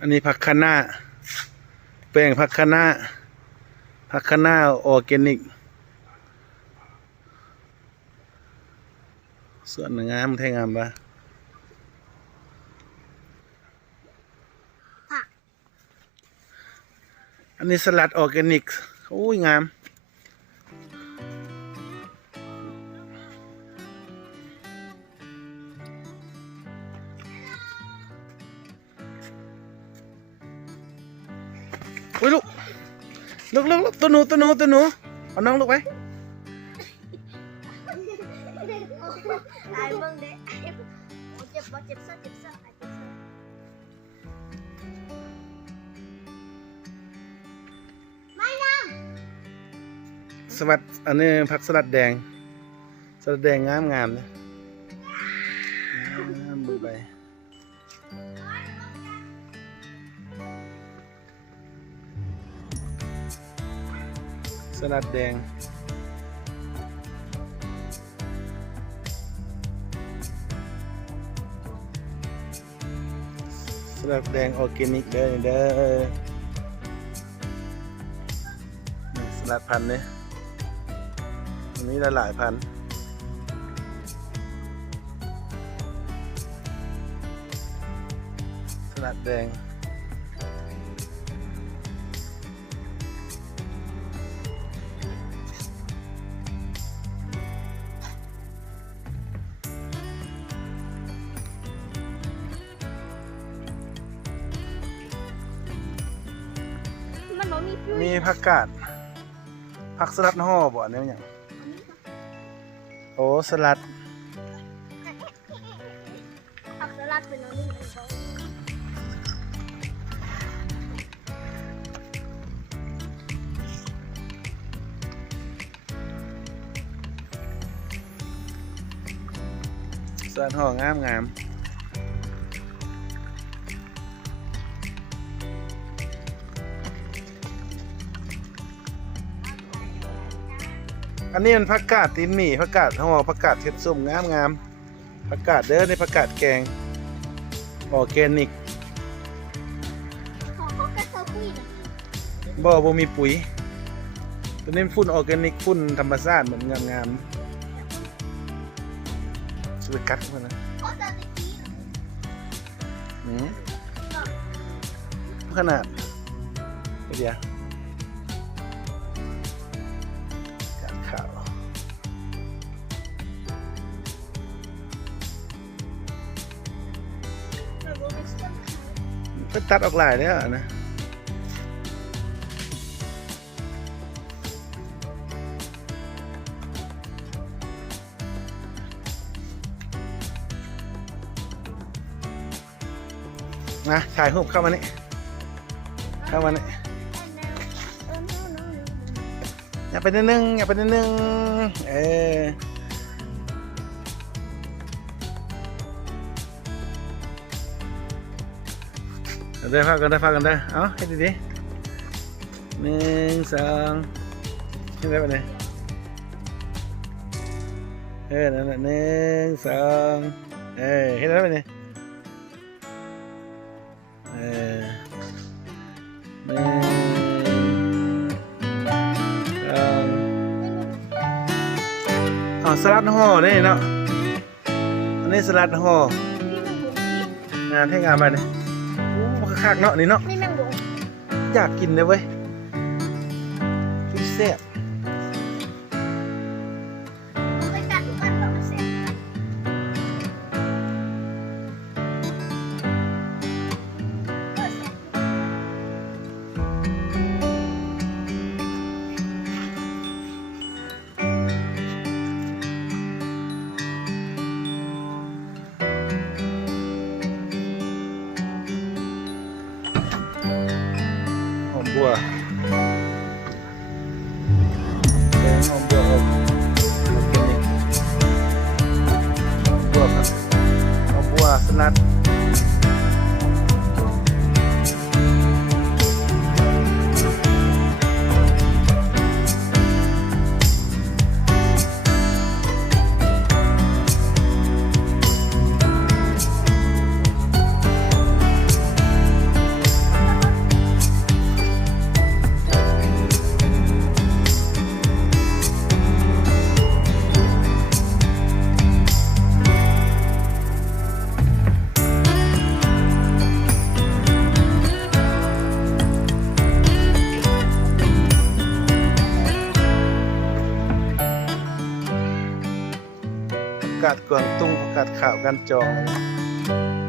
อันนี้ผักคะน้าแป้งผักคะน้าผักคะน้าออร์แกนิก ส่วนงามแท้งามปะผักอันนี้สลัดออร์แกนิก โอ้ยงาม ลูกลูกลูกตัวหนูตัวหนูตัวหนูเอาน้องลูกไปตายเบิ่งเด้โอ้เจ็บบ่เจ็บซะเจ็บซะเจ็บซะไม่นะสวัสดอันนี้ผักสลัดแดง สลัดแดงงามงามนะงามมือไป สลัดแดง สลัดแดงออร์แกนิกเด้อเด้อสลัดพันธุ์เนี่ยอันนี้หลายพันสลัดแดง มันบ่มีผิวมีผักกาดผักสลัดห่อบ่อันนี้มันหยังโอ้สลัดผักสลัดเป็นอันนี้มันบ่สลัดห่องามงาม อันนี้มันผักกาดตีนหมี่ผักกาดห่อผักกาดเท็ดส้มงามงามผักกาดเด้อในผักกาดแกงออร์แกนิกขอเขาก็เซอร์คุยนะบ่บ่มีปุ๋ยตัวนี้มันฝุ่นออร์แกนิกฝุ่นธรรมชาติเหมือนงามงามๆสวยกัดมันนะเขาจะตะกี้นะอืมขนาดเดี๋ยว ก็ตัดออกหลายแล้วนะนะถ่ายรูปเข้ามานี่เข้ามานี่อย่าไปนิดนึงอย่าไปนิดนึงเออ เอาได้พักกันได้พักกันได้เอาให้ดีๆหนึ่งสองให้ได้ไปเลยเออนั่นแหละหนึ่งสองเออให้ได้ไปเลยเออหนึ่งเอ่ออ๋อสลัดห่อนี่เนาะอันนี้สลัดห่องานให้งานไปเนี่ย คักๆเนาะนี่เนาะมีแมงมุมอยากกินเลยเว้ย แกงหอมบัวอบออร์แกนิกหอมบัวครับหอมบัวสลัด กวางตุ้งผักกาดขาวกันจองเลย